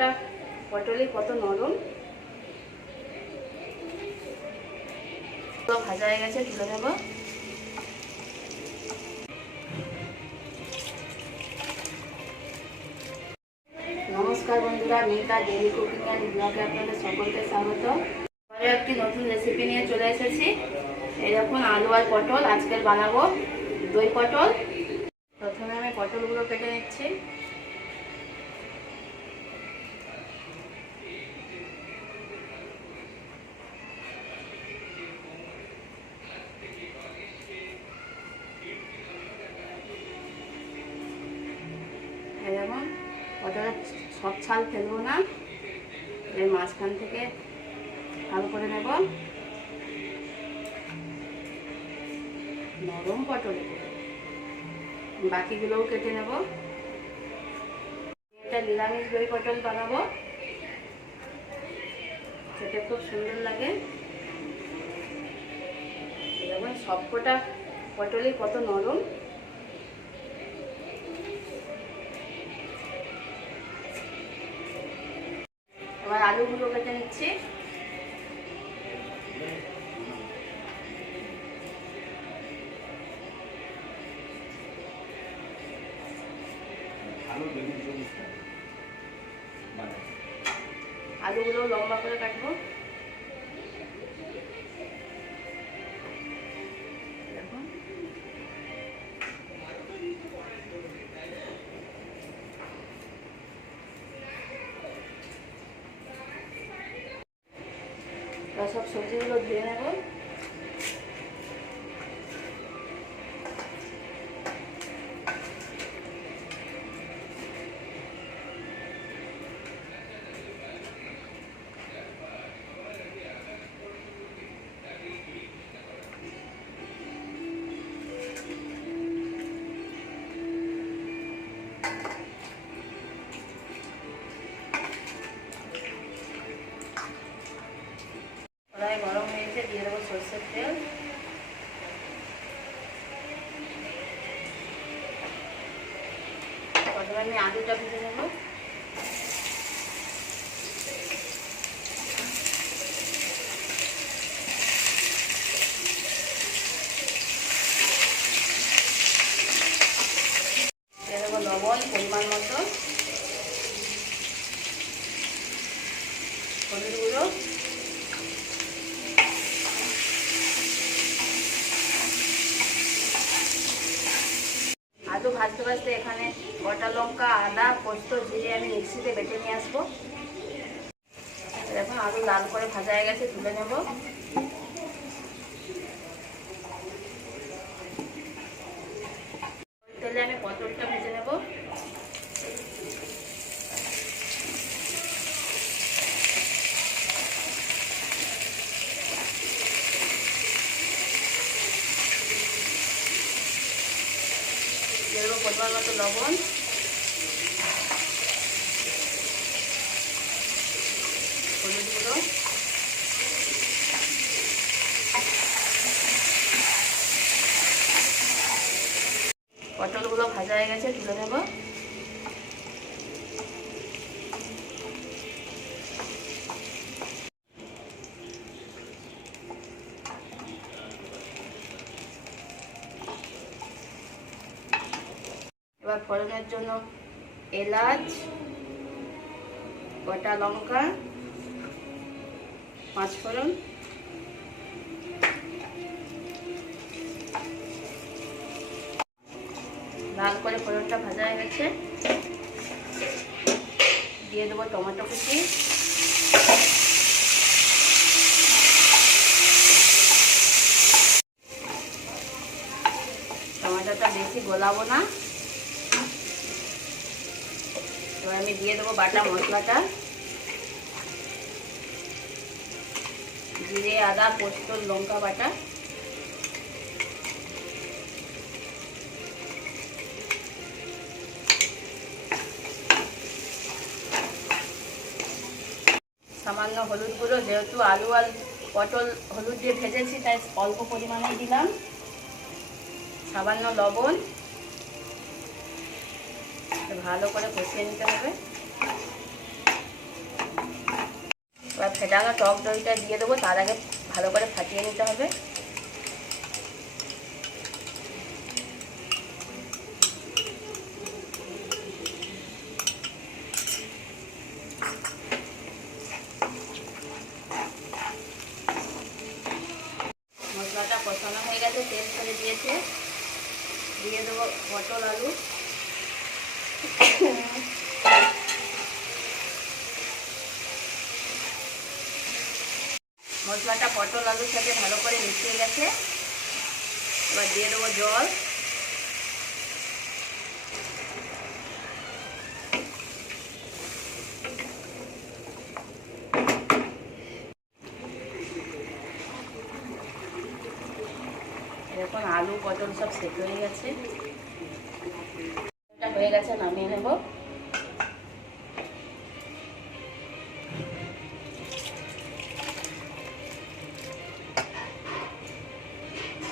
সবকটা পটলই কত নরম। ভাজা হয়ে গেছে, তুলে নেব। নমস্কার বন্ধুরা, মিতা ডেলি কুকিং অ্যান্ড ব্লগে আপনাদের সকলকে স্বাগত। একটি নতুন রেসিপি নিয়ে চলে এসেছি। এরকম আলু আর পটল, আজকের বানাবো দই পটল। প্রথমে আমি পটলগুলো কেটে নিচ্ছি। পটলের সব ছাল ফেলব না, এর মাঝখান থেকে ভালো করে নেব। নরম পটল। বাকিগুলোও কেটে নেব। এটা নিরামিষ দই পটল বানাবো। খেতে খুব সুন্দর লাগে। দেখুন সবকটা পটলই কত নরম। আলুগুলো লম্বা করে কাটবো। সব সবজিগুলো ধুয়ে নেব। আমি আলুটা ভেজে নেব দিয়ে দেবো লবণ পরিমাণ মতো হলুদ গুঁড়ো আলু ভাজতে ভাজতে এখানে গোটা লঙ্কা, আদা, পোস্ত, জিরে আমি মিক্সিতে বেটে নিয়ে আসব। দেখুন আলু লাল করে ভাজা হয়ে গেছে, তুলে নেব তেলে আমি পটলটা ভেজে নেব দিয়ে দেবো পরিমাণ মতো লবণ। পটলগুলো ভাজা হয়ে গেছে তুলে নেব। এবার ফোড়নের জন্য এলাচ গোটা লঙ্কা, পাঁচ ফোড়ন। লাল করে ফোড়নটা ভাজা হয়ে গেছে। দিয়ে দেবো টমেটো কুচি। টমেটোটা বেশি গোলাবো না। এবার আমি দিয়ে দেবো বাটা মশলাটা। জিরে, আদা, পোস্ত, লঙ্কা বাটা। সামান্য হলুদ গুঁড়ো, যেহেতু আলু আর পটল হলুদ দিয়ে ভেজেছি, তাই অল্প পরিমাণে দিলাম। সামান্য লবণ। ভালো করে কষিয়ে নিতে হবে। এবার আগে টক দইটা দিয়ে দেবো, তার আগে ভালো করে ফাটিয়ে নিতে হবে। মশলাটা কষানো হয়ে গেছে, তেল ছেড়ে দিয়েছে। দিয়ে দেবো পটল আলু। মশলাটা পটল আলুর সাথে ভালো করে মিশিয়ে গেছে। এবার দিয়ে দেবো জল। এখন আলু, পটল সব সেদ্ধ হয়ে গেছে। হয়ে গেছে নামিয়ে নেব।